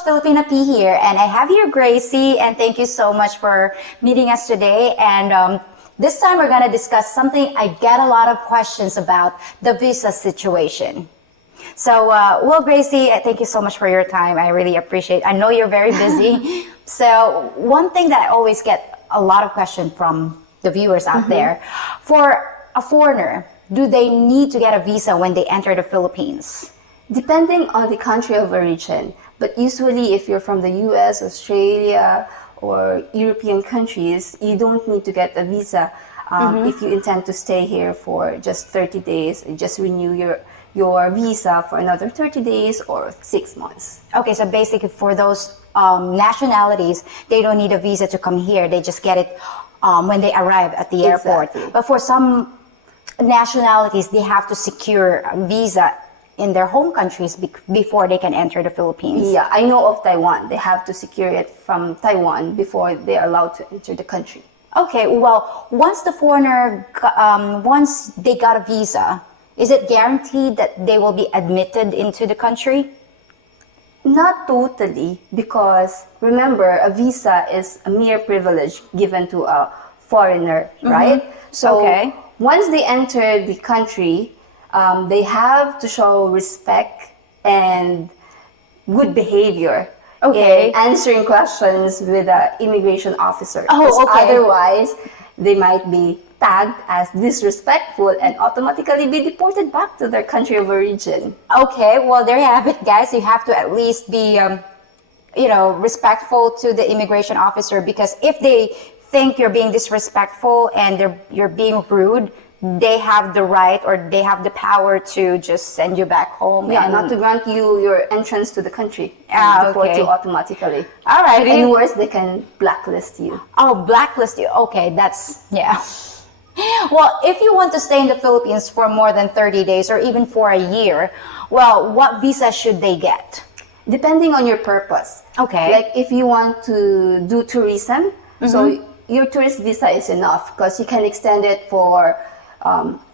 host, Filipina P here, and I have here Gracey, and thank you so much for meeting us today. And this time we're going to discuss something I get a lot of questions about, the visa situation. So, well, Gracey, thank you so much for your time. I really appreciate it. I know you're very busy. So one thing that I always get a lot of questions from the viewers out there, for a foreigner, do they need to get a visa when they enter the Philippines? Depending on the country of origin, but usually if you're from the US, Australia, or European countries, you don't need to get a visa if you intend to stay here for just 30 days. Just renew your visa for another 30 days or 6 months. Okay, so basically for those nationalities, they don't need a visa to come here. They just get it when they arrive at the airport. But for some nationalities, they have to secure a visa in their home countries before they can enter the Philippines. Yeah, I know of Taiwan. They have to secure it from Taiwan before they are allowed to enter the country. Okay, well, once the foreigner, once they got a visa, is it guaranteed that they will be admitted into the country? Not totally, because remember, a visa is a mere privilege given to a foreigner, right? So once they enter the country, they have to show respect and good behavior in answering questions with an immigration officer. Otherwise, they might be tagged as disrespectful and automatically be deported back to their country of origin. Okay, well, there you have it, guys. You have to at least be, respectful to the immigration officer, because if they think you're being disrespectful and you're being rude, they have the right or they have the power to just send you back home. Yeah, not to grant you your entrance to the country and deport you automatically. All right. And worse, they can blacklist you. Oh, blacklist you. Okay, that's, yeah. Well, if you want to stay in the Philippines for more than 30 days or even for a year, well, what visa should they get? Depending on your purpose. Okay. Like if you want to do tourism, so your tourist visa is enough because you can extend it for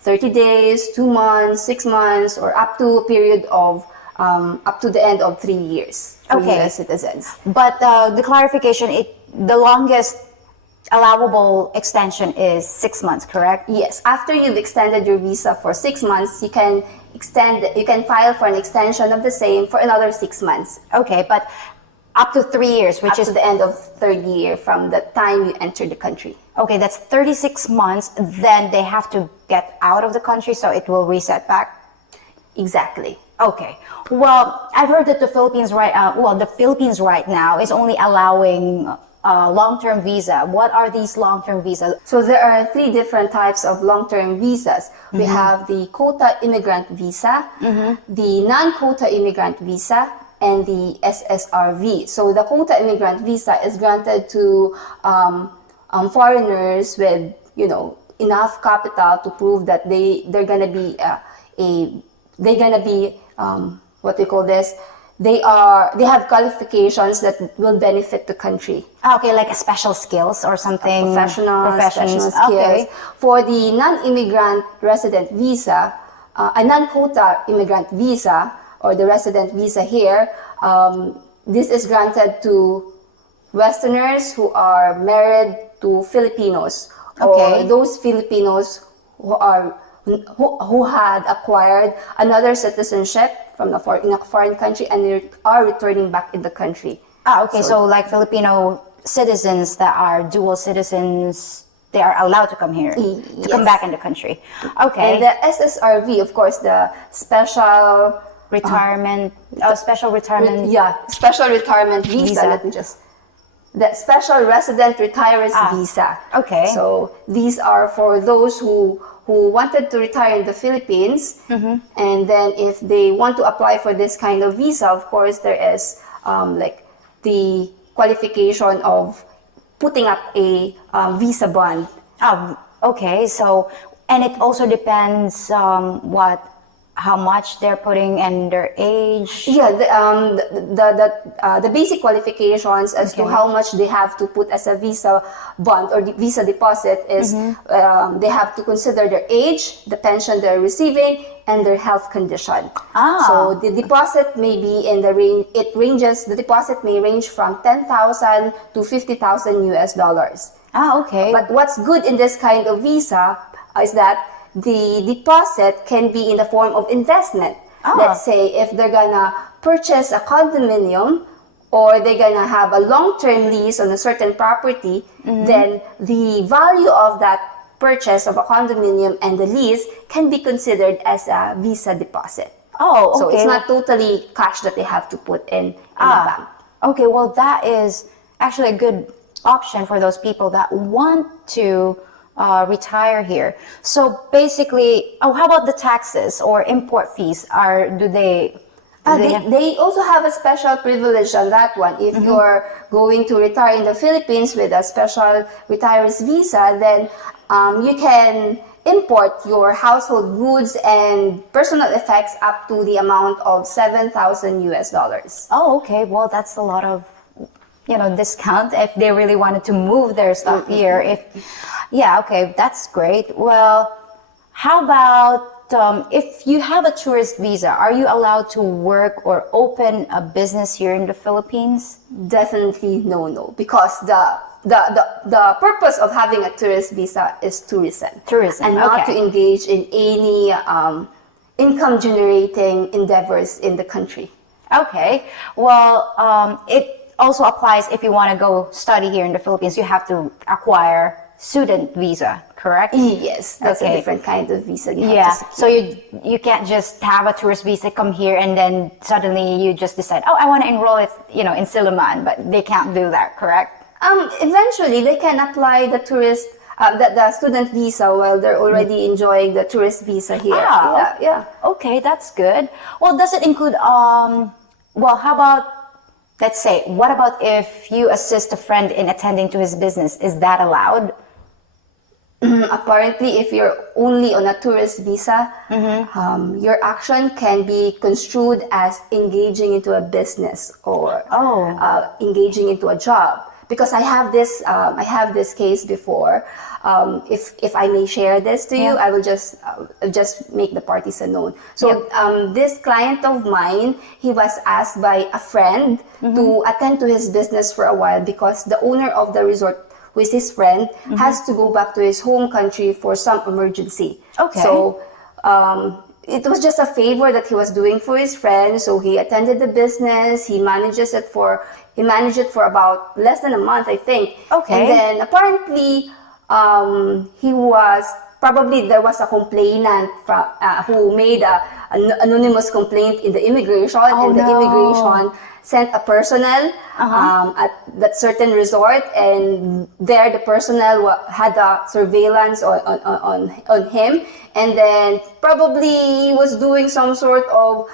30 days, 2 months, 6 months, or up to a period of up to the end of 3 years for US citizens. But the clarification, the longest allowable extension is 6 months, correct? Yes. After you've extended your visa for 6 months, you can file for an extension of the same for another 6 months. Okay, but up to 3 years, which is the end of third year from the time you enter the country. Okay, that's 36 months. Then they have to get out of the country, so it will reset back. Exactly. Okay. Well, I've heard that the Philippines right now is only allowing long-term visa. What are these long-term visas? So there are 3 different types of long-term visas. We have the quota immigrant visa, the non-quota immigrant visa, and the SSRV. So the quota immigrant visa is granted to foreigners with enough capital to prove that they're gonna be what they call this. They have qualifications that will benefit the country. Okay, like special skills or something. Professional skills. Okay. For the non-immigrant resident visa, a non-quota immigrant visa, or the resident visa here, this is granted to Westerners who are married to Filipinos, or those Filipinos who had acquired another citizenship from in a foreign country and they are returning back in the country. So like Filipino citizens that are dual citizens, they are allowed to come here, to come back in the country. Okay. And the SSRV, of course, the special retirement, special retirement. Special retirement visa. Let me just. The special resident retirees visa. Okay. So these are for those who wanted to retire in the Philippines, and then if they want to apply for this kind of visa, of course, there is like the qualification of putting up a visa bond. Okay. So, and it also depends what how much they're putting and their age? Yeah, the basic qualifications as to how much they have to put as a visa bond or the visa deposit is they have to consider their age, the pension they're receiving, and their health condition. So the deposit may be in the range. The deposit may range from $10,000 to $50,000 US. Okay. But what's good in this kind of visa is that the deposit can be in the form of investment. Let's say if they're gonna purchase a condominium or they're gonna have a long-term lease on a certain property, then the value of that purchase of a condominium and the lease can be considered as a visa deposit. So it's not totally cash that they have to put in the bank. Okay, well that is actually a good option for those people that want to retire here. So basically, how about the taxes or import fees? Do they also have a special privilege on that one. If you're going to retire in the Philippines with a special retirees visa, then you can import your household goods and personal effects up to the amount of $7,000 US. Oh, okay. Well, that's a lot of discount if they really wanted to move their stuff here. Yeah, okay, that's great. Well, how about if you have a tourist visa, are you allowed to work or open a business here in the Philippines? Definitely no, because the purpose of having a tourist visa is tourism. And not to engage in any income generating endeavors in the country. Okay, well, it also applies if you want to go study here in the Philippines. You have to acquire student visa, correct? Yes, that's a different kind of visa. So you can't just have a tourist visa, come here, and then suddenly you just decide, I want to enroll it, in Silliman, but they can't do that, correct? Eventually, they can apply the tourist, the student visa while they're already enjoying the tourist visa here. Okay, that's good. Well, does it include how about, let's say, what about if you assist a friend in attending to his business? Is that allowed? Apparently, if you're only on a tourist visa, your action can be construed as engaging into a business or engaging into a job. Because I have this case before. If I may share this to you, I will just make the parties unknown. So this client of mine, he was asked by a friend to attend to his business for a while because the owner of the resort, who is his friend, has to go back to his home country for some emergency. Okay. So it was just a favor that he was doing for his friend. So he attended the business. He managed it for about less than a month, I think. Okay. And then apparently, there was a complainant who made an anonymous complaint in the immigration, the immigration sent a personnel at that certain resort, and there the personnel had a surveillance on him, and then probably he was doing some sort of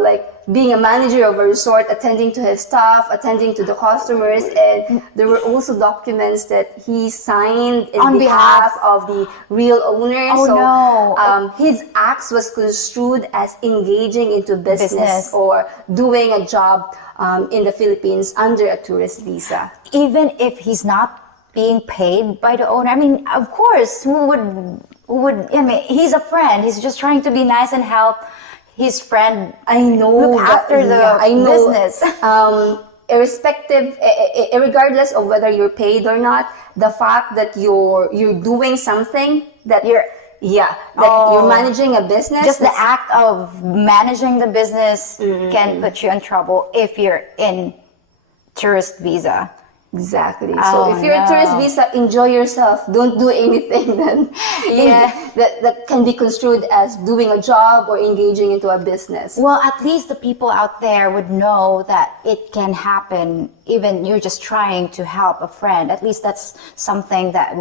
like being a manager of a resort, attending to his staff, attending to the customers, and there were also documents that he signed on behalf of the real owner. His acts was construed as engaging into business or doing a job in the Philippines under a tourist visa. Even if he's not being paid by the owner, I mean, of course, who would, I mean, he's a friend. He's just trying to be nice and help his friend. Look after the business. Regardless of whether you're paid or not, the fact that you're doing something that you're managing a business. Just the act of managing the business can put you in trouble if you're in tourist visa. Exactly. So if you're a tourist visa, enjoy yourself. Don't do anything that can be construed as doing a job or engaging into a business. Well, at least the people out there would know that it can happen. Even you're just trying to help a friend. At least that's something that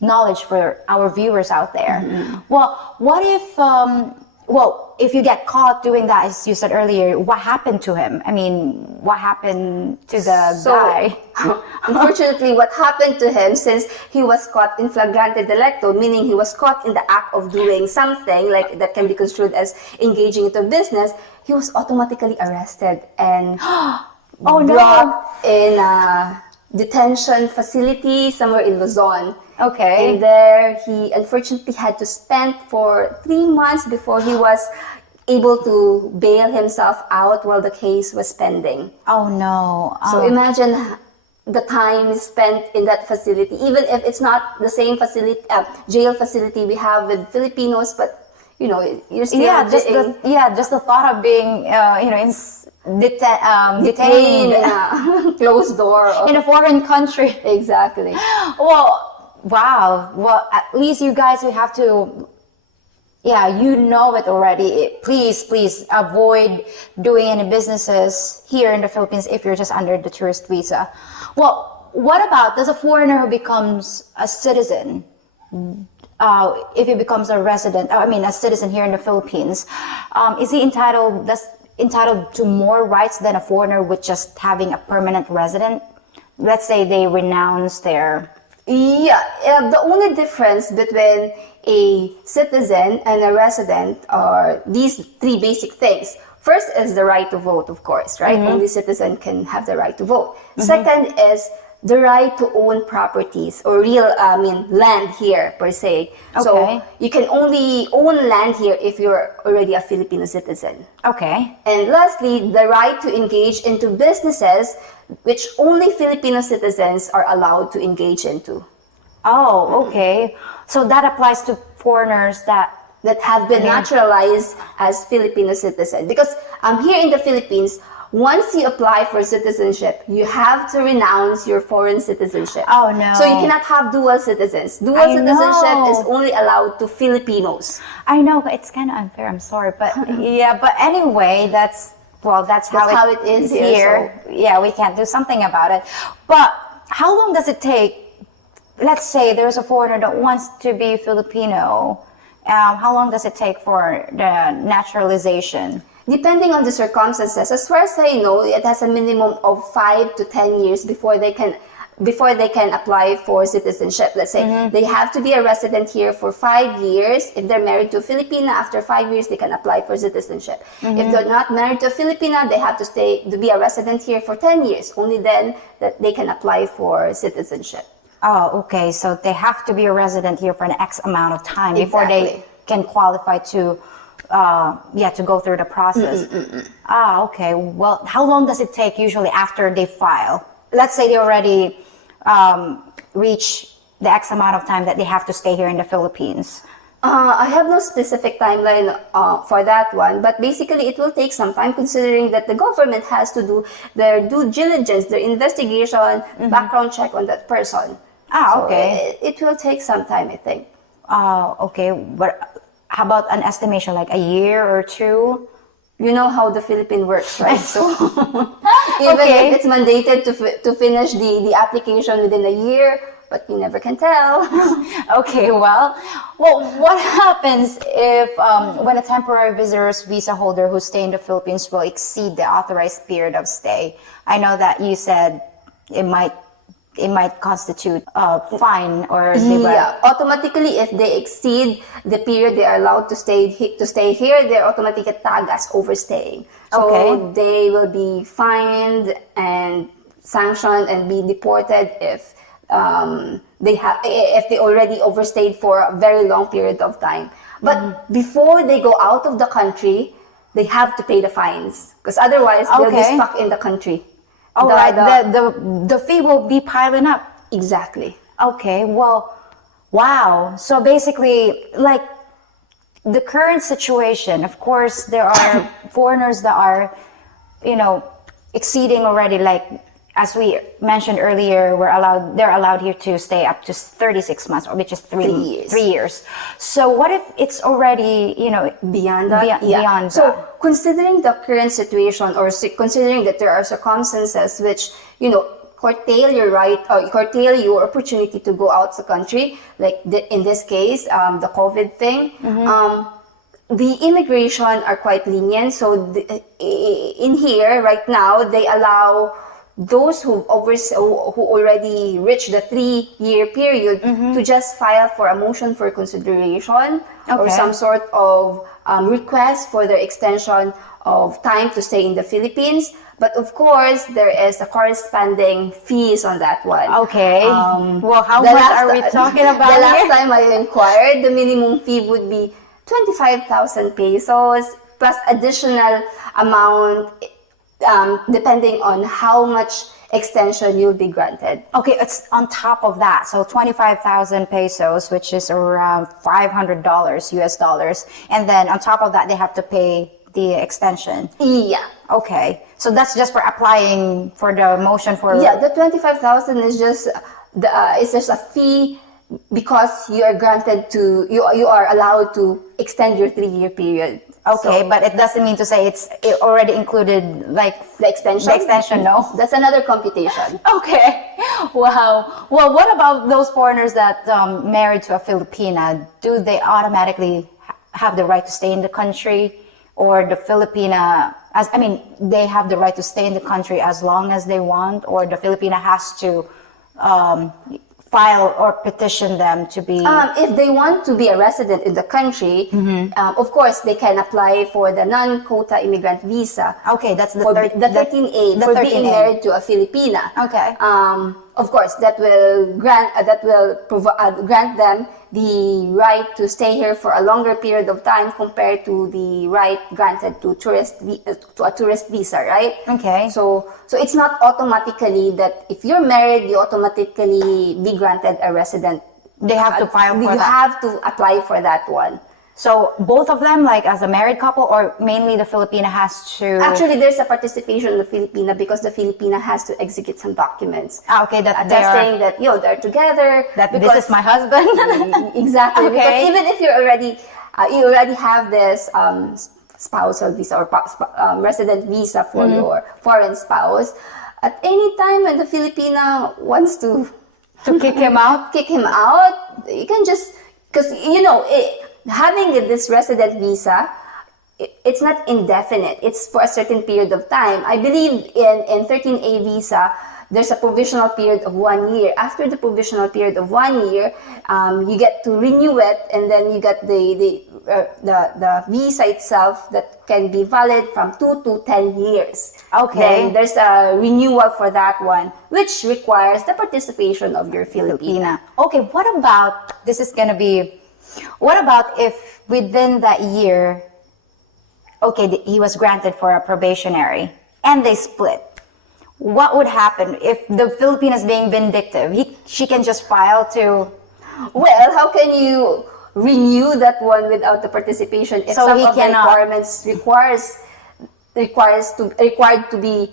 knowledge for our viewers out there. Well, what if well, if you get caught doing that, as you said earlier, what happened to him? I mean, what happened to the guy? Unfortunately, what happened to him, since he was caught in flagrante delicto, meaning he was caught in the act of doing something like that can be construed as engaging into business, he was automatically arrested and brought in a detention facility somewhere in Luzon. Okay. And there he unfortunately had to spend for 3 months before he was able to bail himself out while the case was pending. Oh no. So imagine the time spent in that facility, even if it's not the same facility, jail facility we have with Filipinos, but you know, you're still just the thought of being detained in a closed door in a foreign country. Exactly. Well, wow. Well, at least you guys, you have to, you know it already. Please avoid doing any businesses here in the Philippines if you're just under the tourist visa. Well, what about, does a foreigner who becomes a citizen, if he becomes a resident, a citizen here in the Philippines, is he entitled to more rights than a foreigner with just having a permanent resident? Let's say they renounce their... The only difference between a citizen and a resident are these 3 basic things. First is the right to vote, of course, right? Only citizen can have the right to vote. Second is the right to own properties or land here per se. Okay. So you can only own land here if you're already a Filipino citizen. Okay. And lastly, the right to engage into businesses which only Filipino citizens are allowed to engage into. Oh, okay. So that applies to foreigners that have been naturalized as Filipino citizens. Because here in the Philippines, once you apply for citizenship, you have to renounce your foreign citizenship. Oh, no. So you cannot have dual citizens. Dual citizenship is only allowed to Filipinos. I know, but it's kind of unfair. I'm sorry. But but anyway, that's how it is here. So. We can't do something about it. But how long does it take? Let's say there's a foreigner that wants to be Filipino. How long does it take for the naturalization? Depending on the circumstances, as far as I know, it has a minimum of 5 to 10 years before they can apply for citizenship. Let's say they have to be a resident here for 5 years. If they're married to a Filipina, after 5 years they can apply for citizenship. If they're not married to a Filipina, they have to be a resident here for 10 years. Only then that they can apply for citizenship. Oh, okay. So they have to be a resident here for an X amount of time before they can qualify to go through the process. Okay. Well, how long does it take usually after they file? Let's say they already reach the X amount of time that they have to stay here in the Philippines. I have no specific timeline for that one, but basically it will take some time considering that the government has to do their due diligence, their investigation, background check on that person. Okay. It will take some time, I think. Okay. But how about an estimation, like a year or 2? You know how the Philippine works, right? So even if it's mandated to finish the application within a year, but you never can tell. Okay, well, what happens if when a temporary visitor's visa holder who stay in the Philippines will exceed the authorized period of stay? I know that you said it might constitute a fine or automatically if they exceed the period they are allowed to stay here, they're automatically tagged as overstaying. So they will be fined and sanctioned and be deported if they already overstayed for a very long period of time. But before they go out of the country, they have to pay the fines because otherwise they'll be stuck in the country. All right, the fee will be piling up. Exactly. Okay, well, wow. So basically, like the current situation, of course, there are foreigners that are, exceeding already, like, as we mentioned earlier, they're allowed here to stay up to 36 months, or which is 3 years. 3 years. So what if it's already, beyond that? Beyond so that? Considering the current situation, or considering that there are circumstances which, curtail your opportunity to go out the country, like in this case, the COVID thing, the immigration are quite lenient. So in here right now, they allow those who already reached the 3-year period to just file for a motion for consideration or some sort of request for their extension of time to stay in the Philippines. But of course, there is a corresponding fees on that one. Okay. Well, how much are we talking about The last here? time I inquired, the minimum fee would be 25,000 pesos plus additional amount depending on how much extension you'll be granted. Okay, it's on top of that. So 25,000 pesos, which is around $500 US dollars. And then on top of that, they have to pay the extension. Yeah. Okay. So that's just for applying for the motion for... Yeah, the 25,000 is just it's just a fee because you are granted to you are allowed to extend your 3-year period. Okay, So, but it doesn't mean to say it already included like the extension. the extension, no? That's another computation. Okay. Wow. Well, what about those foreigners that married to a Filipina? Do they automatically have the right to stay in the country, or the Filipina? They have the right to stay in the country as long as they want, or the Filipina has to file or petition them to be... If they want to be a resident in the country, of course, they can apply for the non-quota immigrant visa. Okay, that's the For the 13A, the for 13A. being married to a Filipina. Okay. Of course, that will grant them the right to stay here for a longer period of time compared to the right granted to a tourist visa, right? Okay. So it's not automatically that if you're married, you automatically be granted a resident. They have to file for You that. have to apply for that one. So both of them, like as a married couple, or mainly the Filipina has to... Actually, there's a participation of the Filipina because the Filipina has to execute some documents. Okay, that they are... Attesting that they're together. That this is my husband. Exactly. Okay. Because even if you already have this spousal visa or resident visa for your foreign spouse, at any time when the Filipina wants to kick him out? you can just, because having this resident visa, it's not indefinite. It's for a certain period of time. I believe in 13A visa, there's a provisional period of 1 year. After the provisional period of 1 year, you get to renew it, and then you get the visa itself that can be valid from 2 to 10 years. Okay. Then there's a renewal for that one, which requires the participation of your Filipina. Okay, what about if within that year, he was granted for a probationary and they split? What would happen if the Filipina is being vindictive? She can just file to... Well, how can you renew that one without the participation if So some he of the cannot. requirements required to be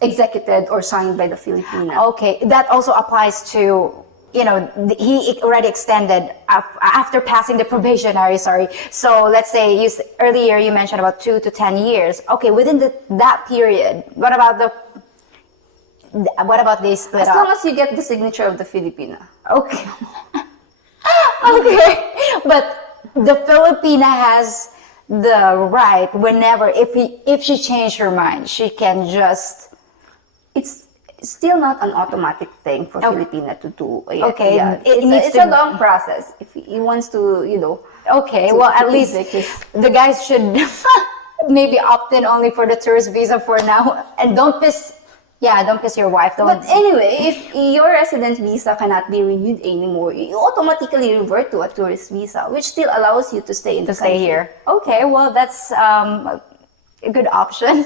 executed or signed by the Filipina? Okay, that also applies to, he already extended after passing the probationary, sorry. So let's say earlier you mentioned about 2 to 10 years. Okay, within that period, what about they split As up? long as you get the signature of the Filipina. Okay. Okay. But the Filipina has the right whenever, if she changed her mind, she can just... It's still not an automatic thing for Filipina to do. Okay. Yeah. It It's a long process. If he wants to, Okay, to- well, to at least evict his- the guys should maybe opt in only for the tourist visa for now, and don't piss your wife. But anyway, if your resident visa cannot be renewed anymore, you automatically revert to a tourist visa, which still allows you to stay in the stay country. here. Okay, well, that's a good option.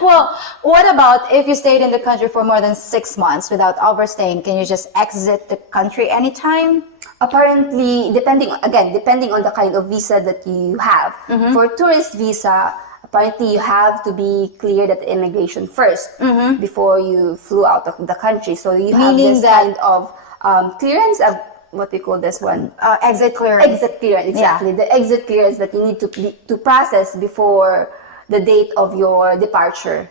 Well, what about if you stayed in the country for more than 6 months without overstaying? Can you just exit the country anytime? Apparently, depending on the kind of visa that you have. For tourist visa, apparently you have to be cleared at the immigration first before you flew out of the country. So you have Meaning this kind of clearance of what we call this one. Exit clearance. Exit clearance, exactly. The exit clearance that you need to process before the date of your departure.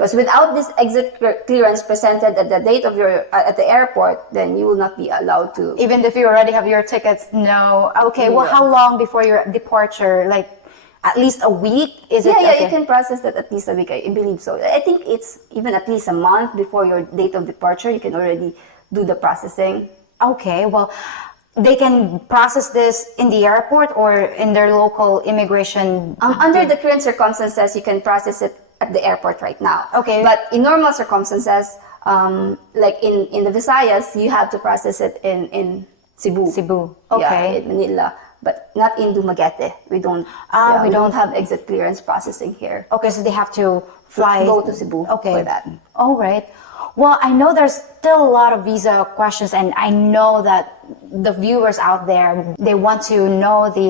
Because without this exit clearance presented at the date of your at the airport, then you will not be allowed to. Even if you already have your tickets, no. Okay, well, Yeah. how long before your departure? Like at least a week? Is it? Yeah, Okay. you can process that at least a week. I believe so. I think it's even at least a month before your date of departure. You can already do the processing. Okay, well, they can process this in the airport or in their local immigration. Under the current circumstances, you can process it at the airport right now. Okay. But in normal circumstances, like in the Visayas, you have to process it in Cebu. Cebu. Yeah, Okay. in Manila. But not in Dumaguete. We don't. Ah, we don't have exit clearance processing here. Okay, so they have to fly. Go to Cebu for that. All right. Well, I know there's still a lot of visa questions, and I know that the viewers out there, they want to know the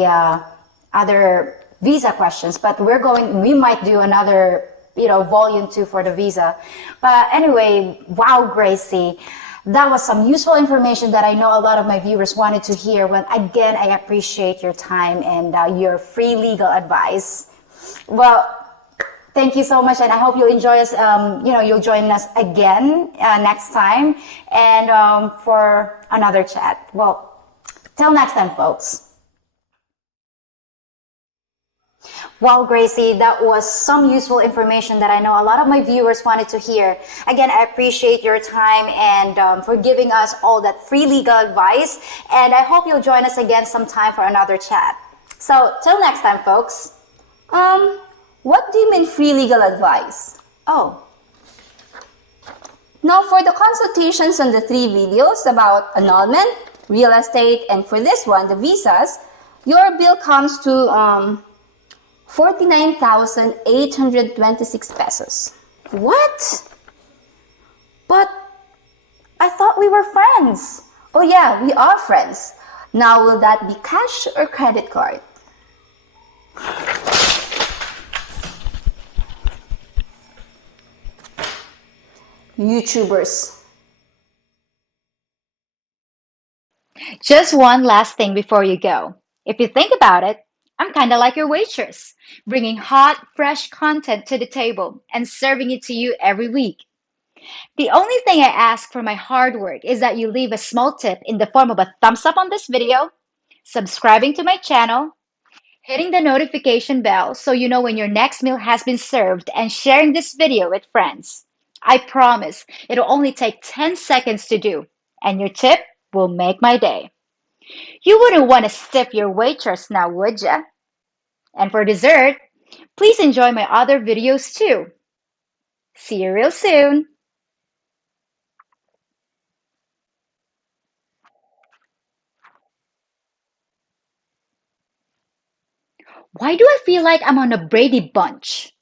other visa questions, but we might do another, volume 2 for the visa. But anyway, wow, Gracey, that was some useful information that I know a lot of my viewers wanted to hear. Well, again, I appreciate your time and your free legal advice. Well, thank you so much, and I hope you'll enjoy us. You'll join us again next time, and for another chat. Well, till next time, folks. Well, Gracey, that was some useful information that I know a lot of my viewers wanted to hear. Again, I appreciate your time and for giving us all that free legal advice. And I hope you'll join us again sometime for another chat. So, till next time, folks. What do you mean free legal advice? Oh. Now, for the consultations on the 3 videos about annulment, real estate, and for this one, the visas, your bill comes to 49,826 pesos. What? But I thought we were friends. Oh yeah, we are friends. Now, will that be cash or credit card? YouTubers. Just one last thing before you go. If you think about it, I'm kind of like your waitress, bringing hot, fresh content to the table and serving it to you every week. The only thing I ask for my hard work is that you leave a small tip in the form of a thumbs up on this video, subscribing to my channel, hitting the notification bell so you know when your next meal has been served, and sharing this video with friends. I promise it'll only take 10 seconds to do, and your tip will make my day. You wouldn't want to stiff your waitress now, would ya? And for dessert, please enjoy my other videos too. See you real soon. Why do I feel like I'm on a Brady Bunch?